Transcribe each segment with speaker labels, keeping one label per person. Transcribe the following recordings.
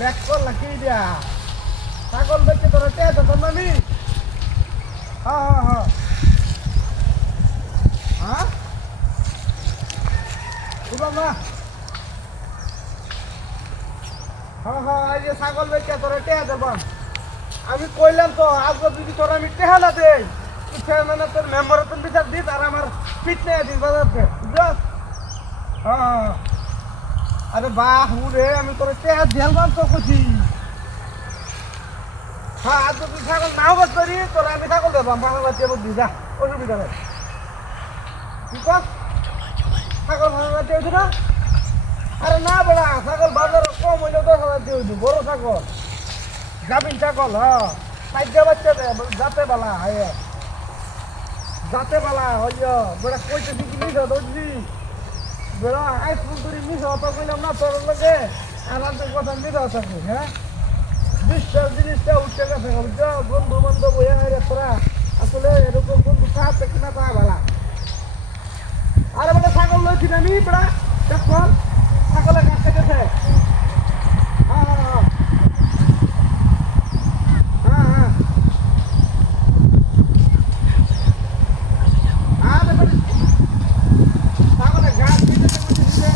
Speaker 1: Back করলা কি দিয়া। ছাগল বেচে তোরা টেয়া তো তোর নামি হ্যাঁ হ্যাঁ হ্যাঁ হ্যাঁ হ্যাঁ আমি কইলাম তো, আজকে যদি তোর আমি টেহা না দেই, তুই চেয়ারম্যানের তোর বিচার দিস আর আমার পিঠ দিস বুঝছ হ্যাঁ আরে বাহ রে আমি তোর টেহা দিয়ালবাম তো খুঁজি। হ্যাঁ আজ যদি ছাগল নাও বাদ করি তোর আমি ছাগল দেবাম বাংলা দিয়ে দিই যা, অসুবিধা নেই। কি কর ছাগল ভাঙা দিয়ে না? আরে না বেড়া, ছাগল বাজারে কম হইলেও দশ হাজার দিয়ে হইতো বড় ছাগল। গাভিন ছাগল হ্যাঁ। সাইডে বাচ্চা যাতে বালা হ্যাঁ। যাতে বালা, হইয়। বেড়া কইতে কি মিস দৌড়ি হ্যাঁ? আরে বলে ছাগল না আমি ছাগলের কাছে গেছে হ্যাঁ হ্যাঁ হ্যাঁ হ্যাঁ হ্যাঁ আরে বেটা ছাগলের গাছ কেটে দিতে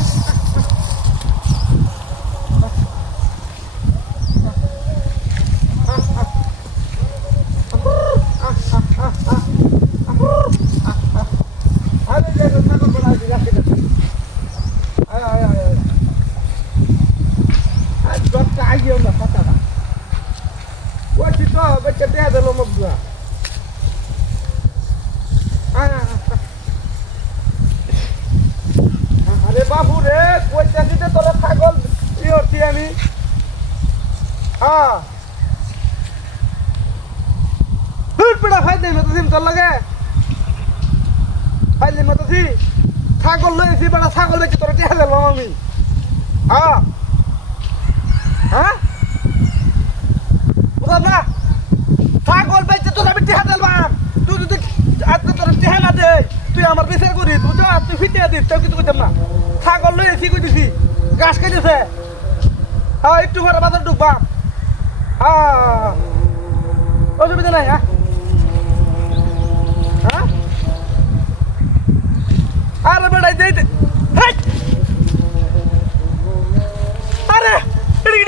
Speaker 1: আরে যে ছাগল বলা আছে গাছ কেটে আয় আয় আয় আয় আজ না কথাটা ওই তো বাচ্চা দেয়া দিল মগুয়া আরে বাবু রে কই চাষিতে তোরা ছাগল হ্যাঁ লাগে ছাগল লইছি ছাগল বেচে তোরা আমি হ্যাঁ হ্যাঁ? ছাগল বেচে তোর আমি টেহা দিলাম। যদি আজকে তোর টেহা না দে, তুই আমার বিচার করিস, বুঝছ? তুই ফিটে দিস তাও কিছু করতাম না। ছাগল লইছি কইতেছি? গাছ খাইতেছে। হ্যাঁ একটু পরে বাজার ঢুকবাম হ্যাঁ। অসুবিধা নাই হ্যাঁ? হ্যাঁ? আরে বেড়াই দেই দে হেই! আরে এদিকে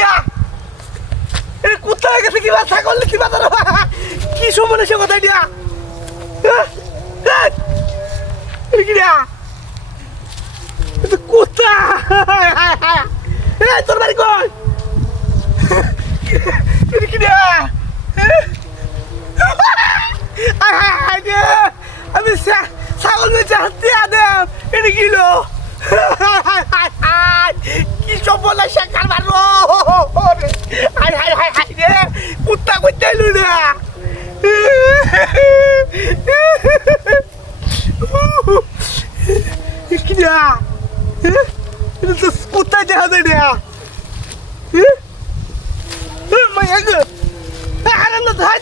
Speaker 1: এ কোথায় গেছে কি বাচ্চা করলে কি সময় সে কোথায় দিয়া। কোথায় এই তোর বাড়ি কই? এদিকে আমি ছাগল বেচে হাতে আদেম এটা কিল কি সব বলে সে কারবার হাই হাই হাই হাই রে। কুত্তা করতে এলো না কি না এটা তো কুত্তা দেখা যায় না আনন্দ ধর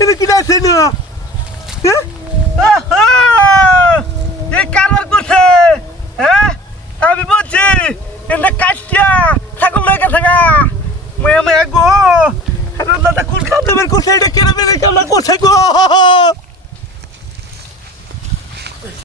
Speaker 1: এটা কি আছে না বের করছে এটা কেন বের কেমন করছে গো?